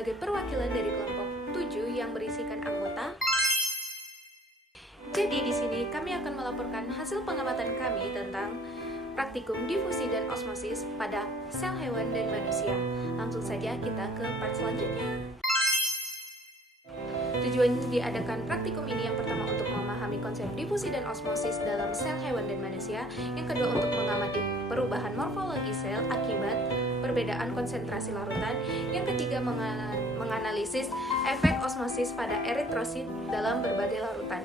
sebagai perwakilan dari kelompok 7 yang berisikan anggota. Jadi di sini kami akan melaporkan hasil pengamatan kami tentang praktikum difusi dan osmosis pada sel hewan dan manusia. Langsung saja kita ke part selanjutnya. Tujuan diadakan praktikum ini yang pertama untuk memahami konsep difusi dan osmosis dalam sel hewan dan manusia, yang kedua untuk mengamati perubahan morfologi sel akibat perbedaan konsentrasi larutan, yang ketiga menganalisis efek osmosis pada eritrosit dalam berbagai larutan.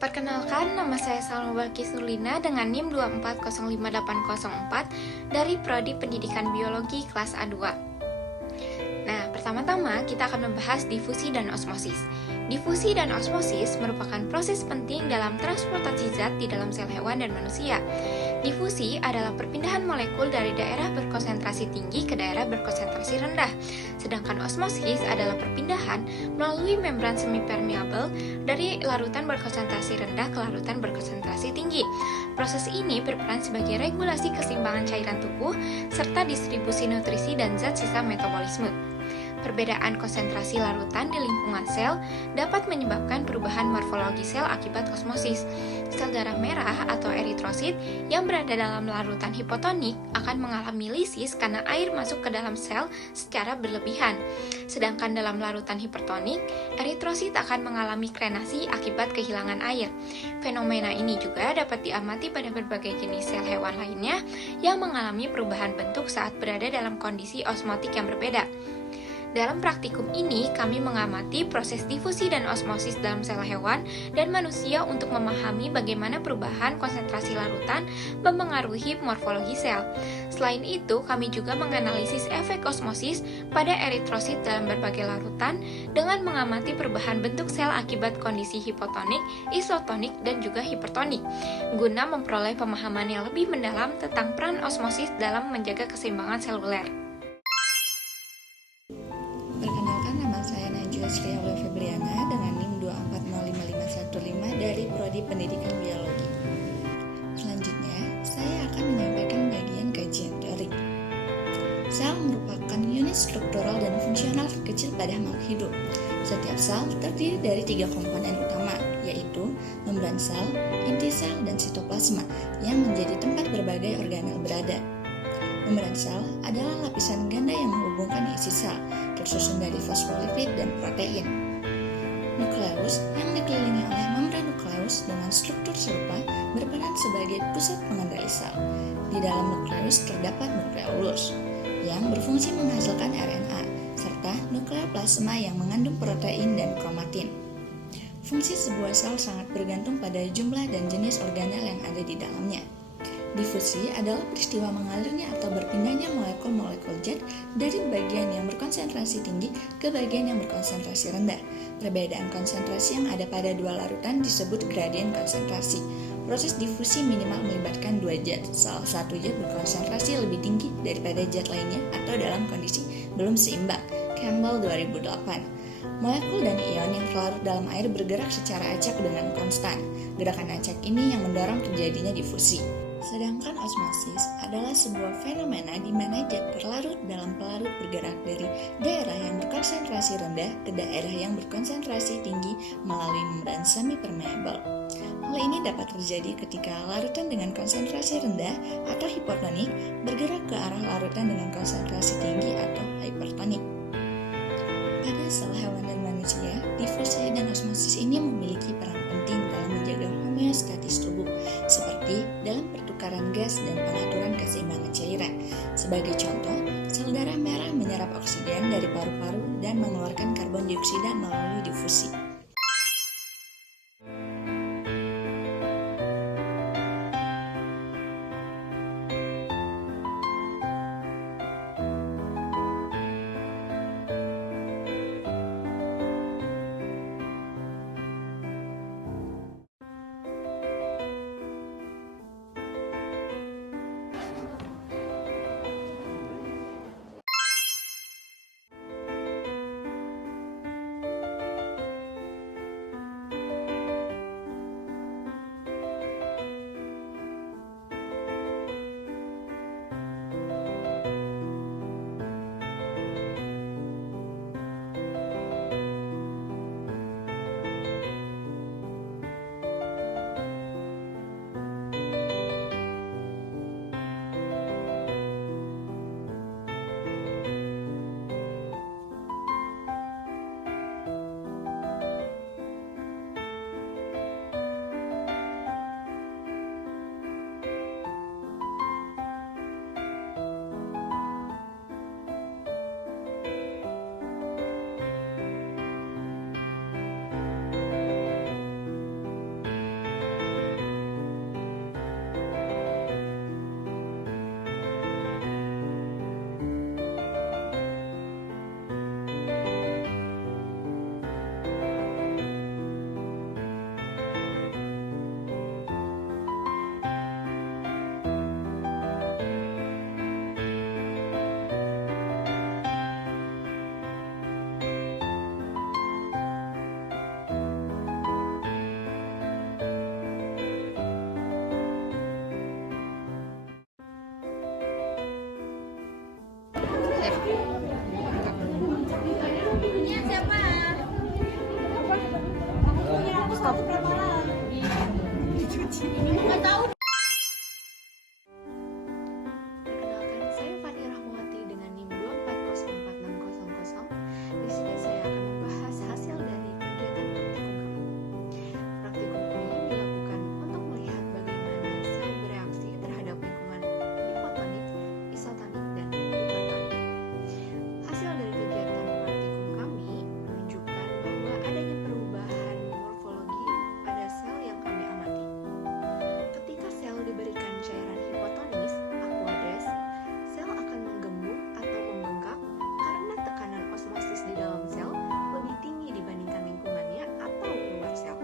Perkenalkan, nama saya Salma Balkis Nurlina dengan NIM 2405804 dari Prodi Pendidikan Biologi kelas A2. Nah, pertama-tama kita akan membahas difusi dan osmosis. Difusi dan osmosis merupakan proses penting dalam transportasi zat di dalam sel hewan dan manusia. Difusi adalah perpindahan molekul dari daerah berkonsentrasi tinggi ke daerah berkonsentrasi rendah. Sedangkan osmosis adalah perpindahan melalui membran semipermeabel dari larutan berkonsentrasi rendah ke larutan berkonsentrasi tinggi. Proses ini berperan sebagai regulasi keseimbangan cairan tubuh serta distribusi nutrisi dan zat sisa metabolisme. Perbedaan konsentrasi larutan di lingkungan sel dapat menyebabkan perubahan morfologi sel akibat osmosis. Sel darah merah atau eritrosit yang berada dalam larutan hipotonik akan mengalami lisis karena air masuk ke dalam sel secara berlebihan. Sedangkan dalam larutan hipertonik, eritrosit akan mengalami krenasi akibat kehilangan air. Fenomena ini juga dapat diamati pada berbagai jenis sel hewan lainnya yang mengalami perubahan bentuk saat berada dalam kondisi osmotik yang berbeda. Dalam praktikum ini, kami mengamati proses difusi dan osmosis dalam sel hewan dan manusia untuk memahami bagaimana perubahan konsentrasi larutan mempengaruhi morfologi sel. Selain itu, kami juga menganalisis efek osmosis pada eritrosit dalam berbagai larutan dengan mengamati perubahan bentuk sel akibat kondisi hipotonik, isotonik, dan juga hipertonik, guna memperoleh pemahaman yang lebih mendalam tentang peran osmosis dalam menjaga keseimbangan seluler. Perkenalkan, nama saya Najwa Sri Aulia Febriana dengan NIM 2405515 dari Prodi Pendidikan Biologi. Selanjutnya, saya akan menyampaikan bagian kajian teori. Sel merupakan unit struktural dan fungsional terkecil pada makhluk hidup. Setiap sel terdiri dari 3 komponen utama, yaitu membran sel, inti sel, dan sitoplasma yang menjadi tempat berbagai organel berada. Membran sel adalah lapisan ganda yang menghubungkan isi sel, tersusun dari fosfolipid dan protein. Nukleus yang dikelilingi oleh membran nukleus dengan struktur serupa berperan sebagai pusat pengendali sel. Di dalam nukleus terdapat nukleolus yang berfungsi menghasilkan RNA, serta nukleoplasma yang mengandung protein dan kromatin. Fungsi sebuah sel sangat bergantung pada jumlah dan jenis organel yang ada di dalamnya. Difusi adalah peristiwa mengalirnya atau berpindahnya molekul-molekul zat dari bagian yang berkonsentrasi tinggi ke bagian yang berkonsentrasi rendah. Perbedaan konsentrasi yang ada pada dua larutan disebut gradien konsentrasi. Proses difusi minimal melibatkan 2 zat. Salah satu zat berkonsentrasi lebih tinggi daripada zat lainnya atau dalam kondisi belum seimbang. Campbell 2008. Molekul dan ion yang terlarut dalam air bergerak secara acak dengan konstan. Gerakan acak ini yang mendorong terjadinya difusi. Sedangkan osmosis adalah sebuah fenomena di mana zat berlarut dalam pelarut bergerak dari daerah yang berkonsentrasi rendah ke daerah yang berkonsentrasi tinggi melalui membran semipermeabel. Hal ini dapat terjadi ketika larutan dengan konsentrasi rendah atau hipotonik bergerak ke arah larutan dengan konsentrasi tinggi atau hipertonik. Pada sel hewan dan manusia, difusi dan osmosis ini memiliki peran penting dalam menjaga homeostatis tubuh, seperti dalam pertukaran gas dan pengaturan keseimbangan cairan. Sebagai contoh, sel darah merah menyerap oksigen dari paru-paru dan mengeluarkan karbon dioksida melalui difusi. Di sini saya akan membahas hasil dari kegiatan praktikum kami. Praktikum ini dilakukan untuk melihat bagaimana sel bereaksi terhadap lingkungan hipotonik, isotonik, dan hipertonik. Hasil dari kegiatan praktikum kami menunjukkan bahwa adanya perubahan morfologi pada sel yang kami amati. Ketika sel diberikan cairan hipotonis, aqueous, sel akan menggembung atau membengkak karena tekanan osmosis di dalam sel lebih tinggi dibandingkan lingkungannya atau luar sel.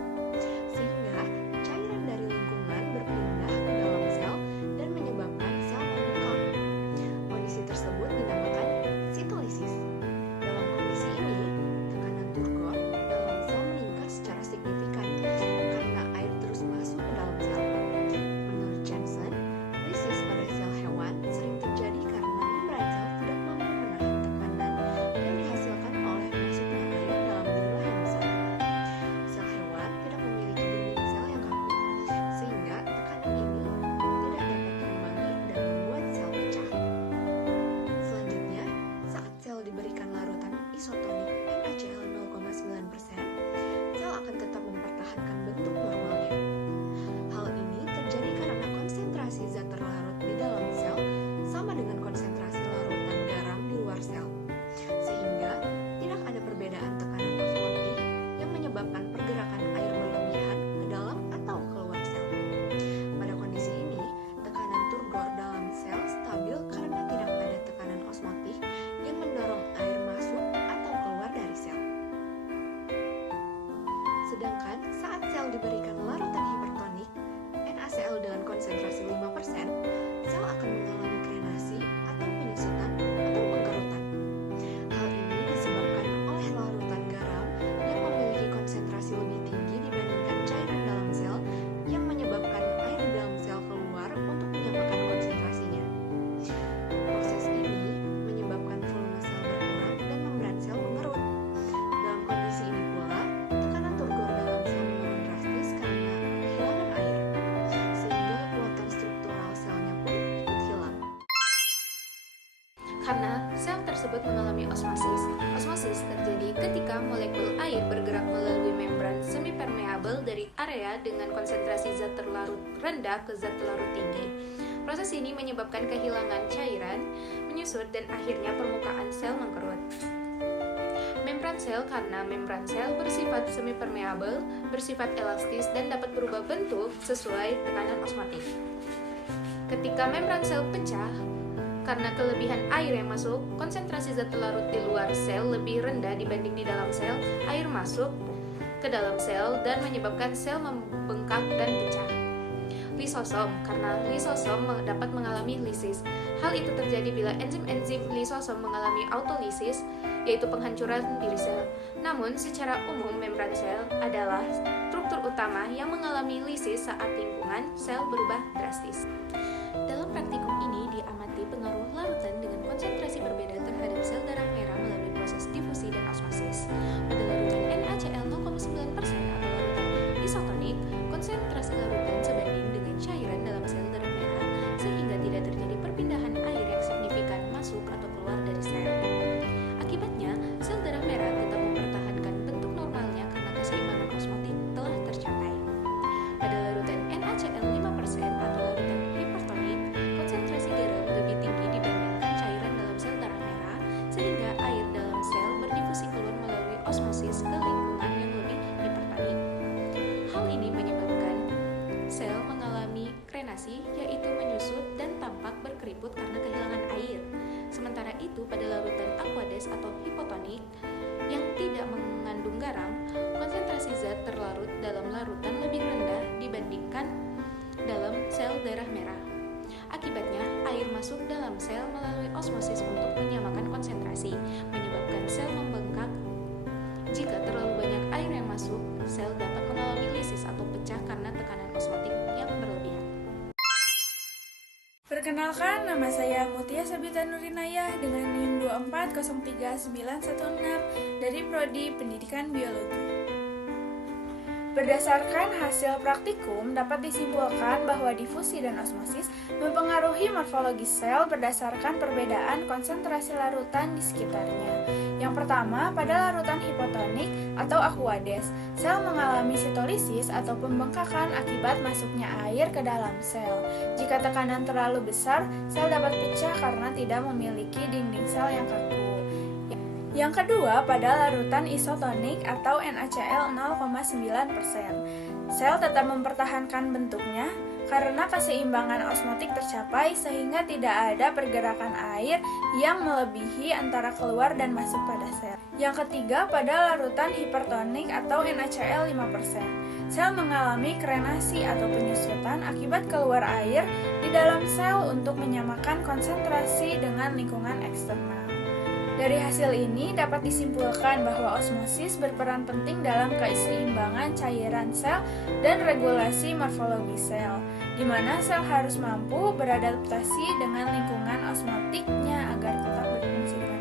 Sehingga cairan dari lingkungan berpindah ke dalam sel dan menyebabkan sel membengkak. Kondisi tersebut dinamakan sitolisis. Dalam kondisi ini, tekanan turgor dalam sel meningkat secara signifikan karena air terus masuk ke dalam sel. Menurut Janssen, lisis pada sel hewan sering terjadi karena membran sel tidak mampu menahan tekanan yang dihasilkan oleh masuknya air dalam jumlah yang besar. Sel hewan tidak memiliki dinding sel yang kaku, sehingga tekanan ini tidak dapat diimbangi dan membuat sel pecah. Selanjutnya, saat sel diberikan larutan isotonik NaCl 0,9%, sel akan tetap mempertahankan bentuk normalnya. Hal ini terjadi karena konsentrasi zat terlarut di dalam sel sama dengan konsentrasi larutan garam di luar sel, sehingga tidak ada perbedaan tekanan osmotik yang menyebabkan pergerakan air berlebihan ke dalam atau keluar sel. Pada kondisi ini, tekanan turgor dalam sel stabil karena tidak ada tekanan osmotik yang mendorong air masuk atau keluar dari sel. Sedangkan saat sel diberikan larutan hipertonik, NaCl dengan konsentrasi 5%, sel akan mengalami krenasi atau penyusutan atau pengkerutan. Hal ini disebabkan oleh larutan garam yang memiliki konsentrasi lebih tinggi dibandingkan cairan dalam sel yang menyebabkan air di dalam sel keluar untuk menyamakan konsentrasinya. Proses ini menyebabkan volume sel berkurang dan membran sel mengerut. Dalam kondisi ini pula, tekanan turgor dalam sel menurun drastis karena kehilangan air, sehingga kekuatan struktural selnya pun ikut hilang. Karena sel tersebut mengalami osmosis. Osmosis terjadi ketika molekul air bergerak melalui membran semipermeabel dari area dengan konsentrasi zat terlarut rendah ke zat terlarut tinggi. Proses ini menyebabkan kehilangan cairan, menyusut, dan akhirnya permukaan sel mengkerut. Membran sel karena membran sel bersifat semipermeabel, bersifat elastis, dan dapat berubah bentuk sesuai tekanan osmotik. Ketika membran sel pecah, karena kelebihan air yang masuk, konsentrasi zat terlarut di luar sel lebih rendah dibanding di dalam sel, air masuk ke dalam sel dan menyebabkan sel membengkak dan pecah. Lisosom, karena lisosom dapat mengalami lisis. Hal itu terjadi bila enzim-enzim lisosom mengalami autolisis, yaitu penghancuran diri sel. Namun, secara umum membran sel adalah struktur utama yang mengalami lisis saat lingkungan sel berubah drastis. Dalam praktikum ini diamati pengaruh larutan dengan konsentrasi berbeda terhadap sel darah merah melalui proses difusi dan osmosis. Pada larutan NaCl 0,9% atau larutan isotonik, konsentrasi larutan sebanding dengan cairan dalam sel darah merah sehingga tidak terjadi perpindahan air yang signifikan masuk atau keluar dari sel. Akibatnya, sel darah merah tetap mempertahankan bentuk normalnya karena keseimbangan osmotik telah tercapai. Pada larutan NaCl 5% atau larutan hipertonik, konsentrasi garam lebih tinggi dibandingkan cairan dalam sel darah merah sehingga air dalam sel berdifusi keluar melalui osmosis ke lingkungan yang lebih hipertonik. Hal ini menyebabkan sel mengalami krenasi, yaitu menyusut dan tampak berkeriput karena kehilangan air. Sementara itu, pada larutan aqueous atau hipotonik yang tidak mengandung garam, konsentrasi zat terlarut dalam larutan lebih rendah dibandingkan dalam sel darah merah. Akibatnya, air masuk dalam sel melalui osmosis untuk menyamakan konsentrasi, menyebabkan sel membengkak. Jika terlalu banyak air yang masuk, sel dapat mengalami lisis atau pecah karena tekanan osmotik yang berlebihan. Perkenalkan, nama saya Mutia Sabita Nurinayah dengan NIM 2403916 dari Prodi Pendidikan Biologi. Berdasarkan hasil praktikum, dapat disimpulkan bahwa difusi dan osmosis mempengaruhi morfologi sel berdasarkan perbedaan konsentrasi larutan di sekitarnya. Yang pertama, pada larutan hipotonik atau aqueous, sel mengalami sitolisis atau pembengkakan akibat masuknya air ke dalam sel. Jika tekanan terlalu besar, sel dapat pecah karena tidak memiliki dinding sel yang kaku. Yang kedua, pada larutan isotonik atau NaCl 0,9%, sel tetap mempertahankan bentuknya karena keseimbangan osmotik tercapai sehingga tidak ada pergerakan air yang melebihi antara keluar dan masuk pada sel. Yang ketiga, pada larutan hipertonik atau NaCl 5%, sel mengalami krenasi atau penyusutan akibat keluar air di dalam sel untuk menyamakan konsentrasi dengan lingkungan eksternal. Dari hasil ini dapat disimpulkan bahwa osmosis berperan penting dalam keseimbangan cairan sel dan regulasi morfologi sel, di mana sel harus mampu beradaptasi dengan lingkungan osmotiknya agar tetap berfungsi.